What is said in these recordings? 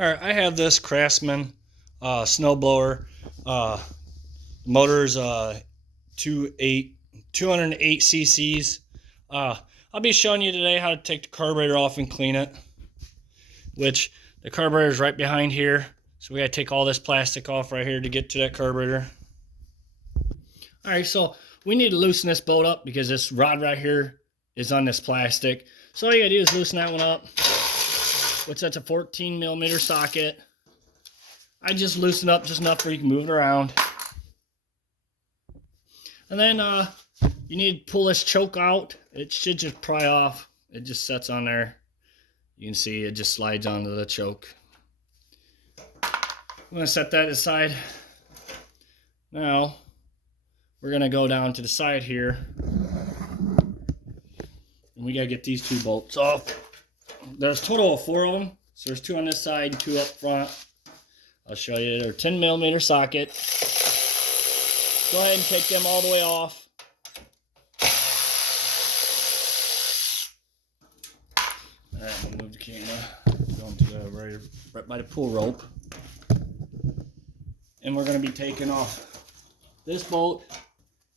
All right, I have this Craftsman snowblower. Motor's 208 cc's. I'll be showing you today how to take the carburetor off and clean it, which the carburetor is right behind here. So we got to take all this plastic off right here to get to that carburetor. All right, so we need to loosen this bolt up because this rod right here is on this plastic. So all you gotta do is loosen that one up, which that's a 14mm socket. I just loosen up just enough where you can move it around. And then you need to pull this choke out. It should just pry off. It just sets on there. You can see it just slides onto the choke. I'm going to set that aside. Now, we're going to go down to the side here. And we got to get these two bolts off. There's a total of 4 of them. So there's 2 on this side and 2 up front. I'll show you. They're 10mm socket. Go ahead and take them all the way off. All right, we'll move the camera. Going to the right by the pull rope. And we're going to be taking off this bolt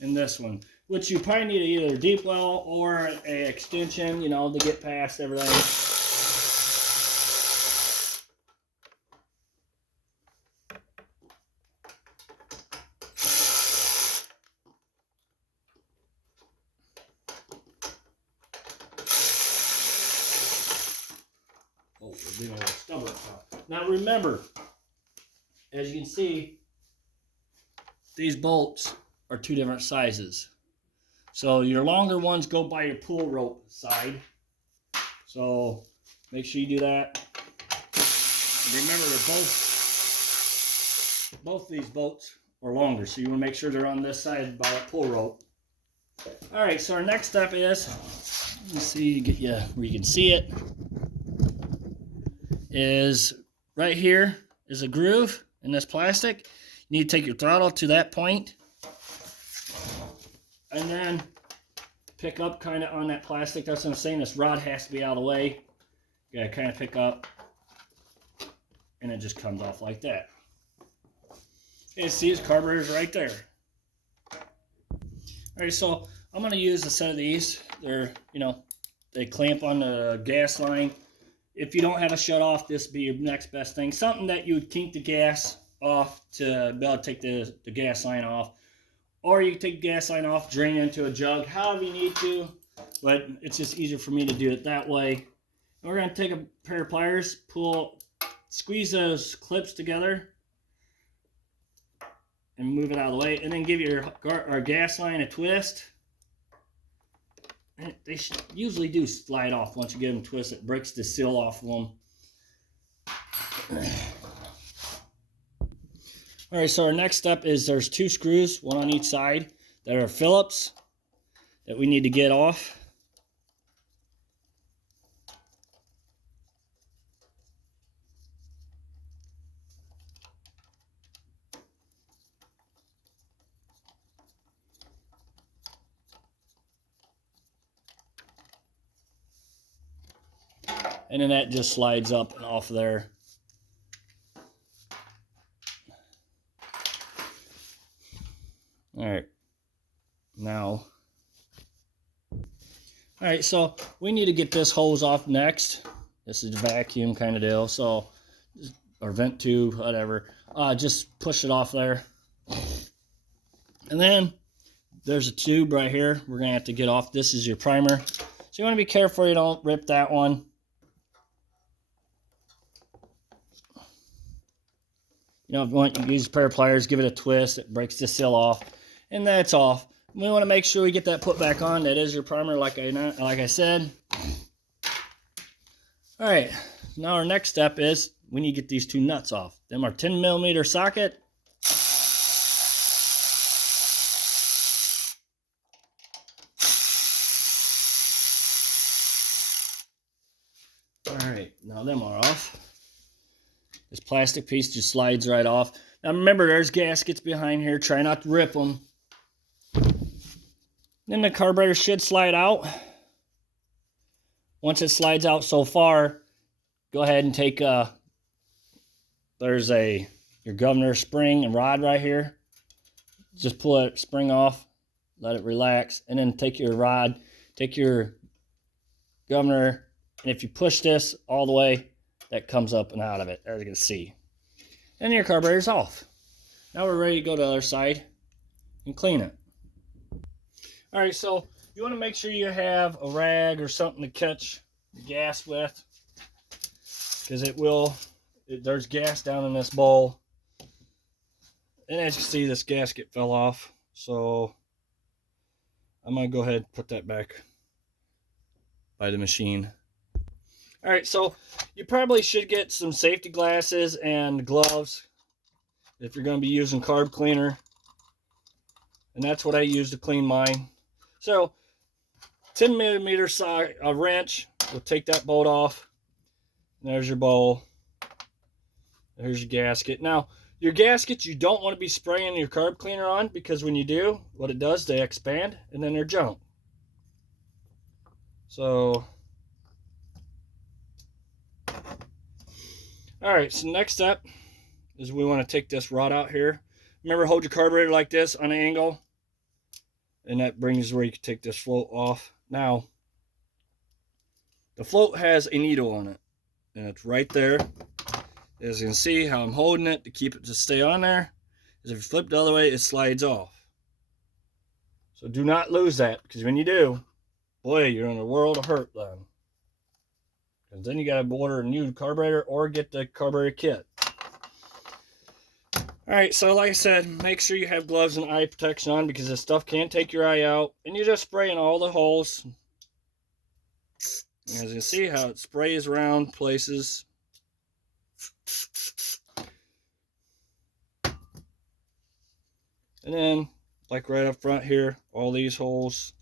and this one, which you probably need either a deep well or an extension, you know, to get past everything. Oh, we're doing a stubborn now. Now remember, as you can see, these bolts are 2 different sizes. So your longer ones go by your pull rope side. So make sure you do that. Remember that both these bolts are longer, so you want to make sure they're on this side by the pull rope. All right, so our next step is, let's see, get you where you can see it, is right here is a groove in this plastic. You need to take your throttle to that point and then pick up kind of on that plastic. That's what I'm saying. This rod has to be out of the way. You gotta kind of pick up and it just comes off like that. And see, his carburetor's right there. All right, so I'm gonna use a set of these. They're, you know, they clamp on the gas line. If you don't have a shut off, this would be your next best thing. Something that you would kink the gas off to be able to take the gas line off. Or you can take the gas line off, drain it into a jug, however you need to. But it's just easier for me to do it that way. And we're going to take a pair of pliers, squeeze those clips together, and move it out of the way. And then give your gas line a twist. And they usually do slide off once you give them a twist. It breaks the seal off of them. All right, so our next step is there's 2 screws, 1 on each side, that are Phillips that we need to get off. And then that just slides up and off there. All right, now, all right, so we need to get this hose off next. This is a vacuum kind of deal, so, or vent tube, whatever. Just push it off there. And then there's a tube right here we're gonna have to get off. This is your primer. So you wanna be careful you don't rip that one. You know, if you want to use a pair of pliers, give it a twist, it breaks the seal off. And that's off. We want to make sure we get that put back on. That is your primer, like I said. All right, now our next step is we need to get these 2 nuts off. Them are 10mm socket. All right, now them are off. This plastic piece just slides right off. Now remember, there's gaskets behind here. Try not to rip them. Then the carburetor should slide out. Once it slides out so far, go ahead and take there's your governor spring and rod right here. Just pull that spring off, let it relax, and then take your rod, take your governor, and if you push this all the way, that comes up and out of it, as you can see. And your carburetor's off. Now we're ready to go to the other side and clean it. All right, so you want to make sure you have a rag or something to catch the gas with, because there's gas down in this bowl. And as you see, this gasket fell off, so I'm going to go ahead and put that back by the machine. All right, so you probably should get some safety glasses and gloves if you're going to be using carb cleaner. And that's what I use to clean mine. So 10mm a wrench will take that bolt off. And there's your bowl. There's your gasket. Now, your gaskets you don't want to be spraying your carb cleaner on, because when you do, what it does, they expand and then they're junk. So, alright, so next step is we want to take this rod out here. Remember, hold your carburetor like this on an angle, and that brings where you can take this float off. Now, the float has a needle on it, and it's right there. As you can see, how I'm holding it to keep it to stay on there is if you flip the other way, it slides off. So do not lose that, because when you do, boy, you're in a world of hurt then. Because then you got to order a new carburetor or get the carburetor kit. Alright, so like I said, make sure you have gloves and eye protection on, because this stuff can take your eye out. And you just spray in all the holes. As you can see how it sprays around places. And then, like right up front here, all these holes.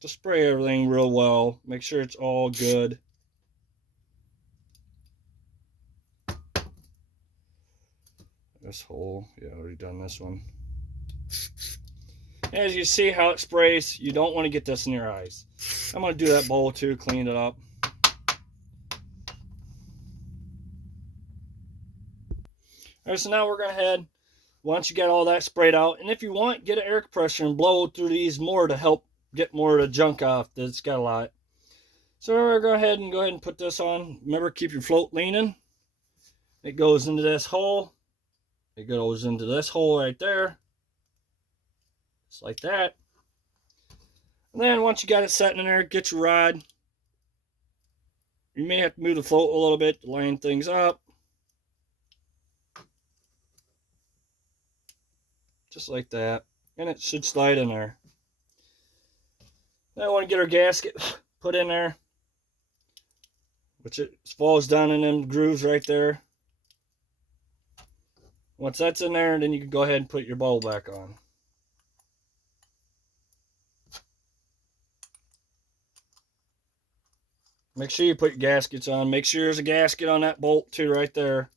Just spray everything real well. Make sure it's all good. This hole, yeah, already done this one. As you see how it sprays, you don't want to get this in your eyes. I'm going to do that bowl too, clean it up. Alright, so now we're going to head, once you get all that sprayed out, and if you want, get an air compressor and blow through these more to help get more of the junk off that's got a lot. So we're going to go ahead and put this on. Remember, keep your float leaning. It goes into this hole. It goes into this hole right there. Just like that. And then once you got it set in there, get your rod. You may have to move the float a little bit to line things up. Just like that. And it should slide in there. Now I want to get our gasket put in there, which it falls down in them grooves right there. Once that's in there, then you can go ahead and put your bowl back on. Make sure you put your gaskets on. Make sure there's a gasket on that bolt too right there.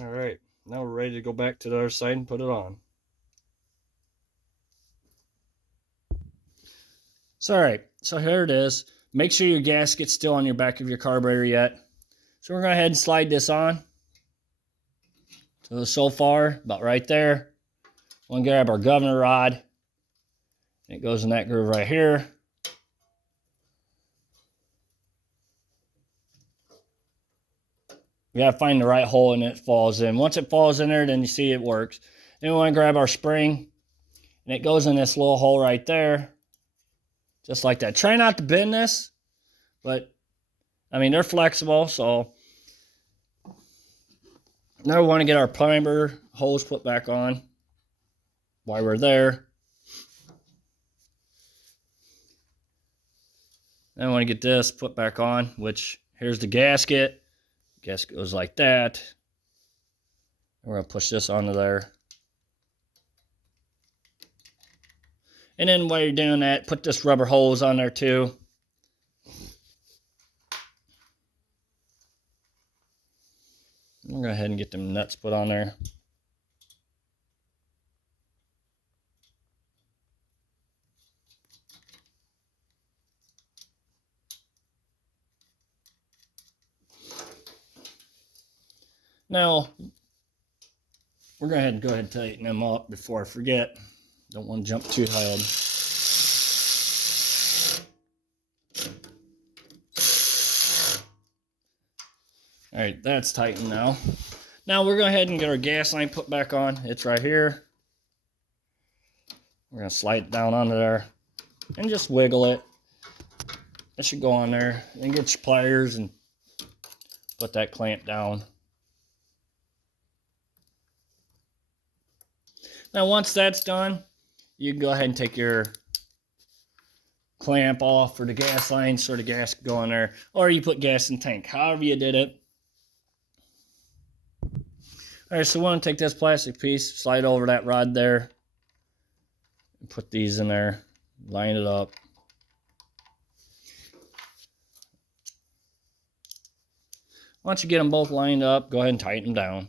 Alright, now we're ready to go back to the other side and put it on. So alright, so here it is. Make sure your gasket's still on your back of your carburetor yet. So we're going to go ahead and slide this on. So far, about right there. We're going to grab our governor rod. It goes in that groove right here. We got to find the right hole and it falls in. Once it falls in there, then you see it works. Then we want to grab our spring. And it goes in this little hole right there. Just like that. Try not to bend this. But, I mean, they're flexible. So, now we want to get our primer hose put back on. While we're there. Then I want to get this put back on. Which, here's the gasket. Gasket goes like that. We're going to push this onto there. And then while you're doing that, put this rubber hose on there too. I'm going to go ahead and get them nuts put on there. Now, we're going to go ahead and tighten them up before I forget. Don't want to jump too hard. All right, that's tightened now. Now we're going to go ahead and get our gas line put back on. It's right here. We're going to slide it down onto there and just wiggle it. It should go on there. Then get your pliers and put that clamp down. Now once that's done, you can go ahead and take your clamp off for the gas line so the gas can go in there, or you put gas in the tank, however you did it. All right, so we want to take this plastic piece, slide over that rod there, and put these in there, line it up. Once you get them both lined up, go ahead and tighten them down.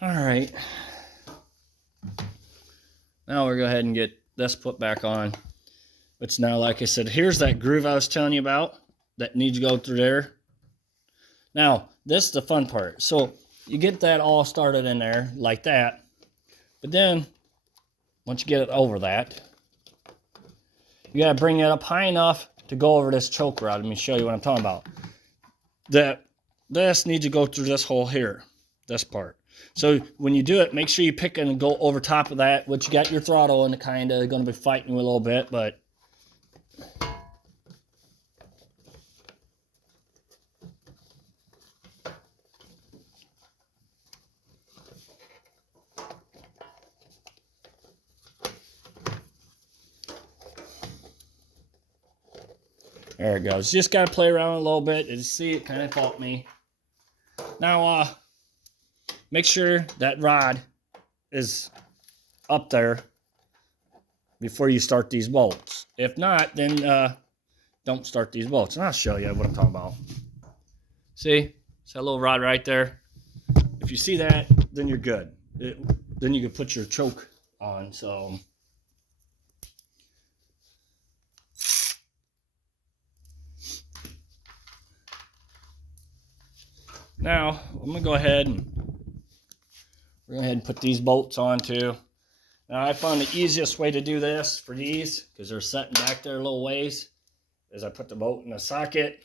All right. Now we're going to go ahead and get this put back on. Which now, like I said, here's that groove I was telling you about that needs to go through there. Now, this is the fun part. So you get that all started in there like that. But then, once you get it over that, you got to bring it up high enough to go over this choke rod. Let me show you what I'm talking about. This needs to go through this hole here, this part. So when you do it, make sure you pick it and go over top of that, which you got your throttle and kind of going to be fighting with a little bit, but there it goes. Just got to play around a little bit. As you see, it kind of fault me. Now, make sure that rod is up there before you start these bolts. If not, then don't start these bolts. And I'll show you what I'm talking about. See? It's that little rod right there. If you see that, then you're good. Then you can put your choke on. So now I'm going to go ahead and put these bolts on too. Now I found the easiest way to do this for these, because they're setting back there a little ways, is I put the bolt in the socket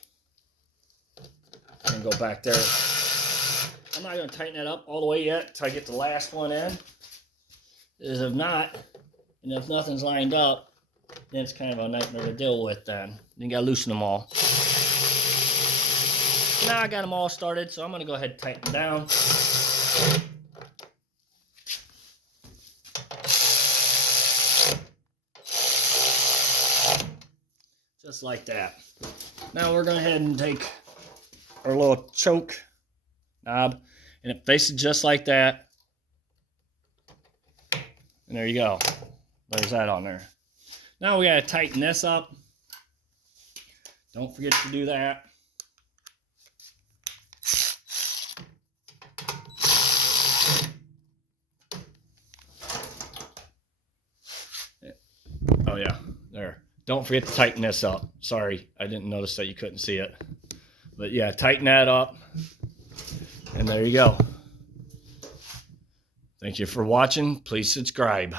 and go back there. I'm not going to tighten it up all the way yet until I get the last one in. Because if not, and if nothing's lined up, then it's kind of a nightmare to deal with then. You got to loosen them all. Now I got them all started, so I'm going to go ahead and tighten them down. Just like that. Now we're going to go ahead and take our little choke knob, and it faces just like that. And there you go. There's that on there. Now we got to tighten this up. Don't forget to do that. Oh yeah, there. Don't forget to tighten this up. Sorry, I didn't notice that you couldn't see it. But yeah, tighten that up. And there you go. Thank you for watching. Please subscribe.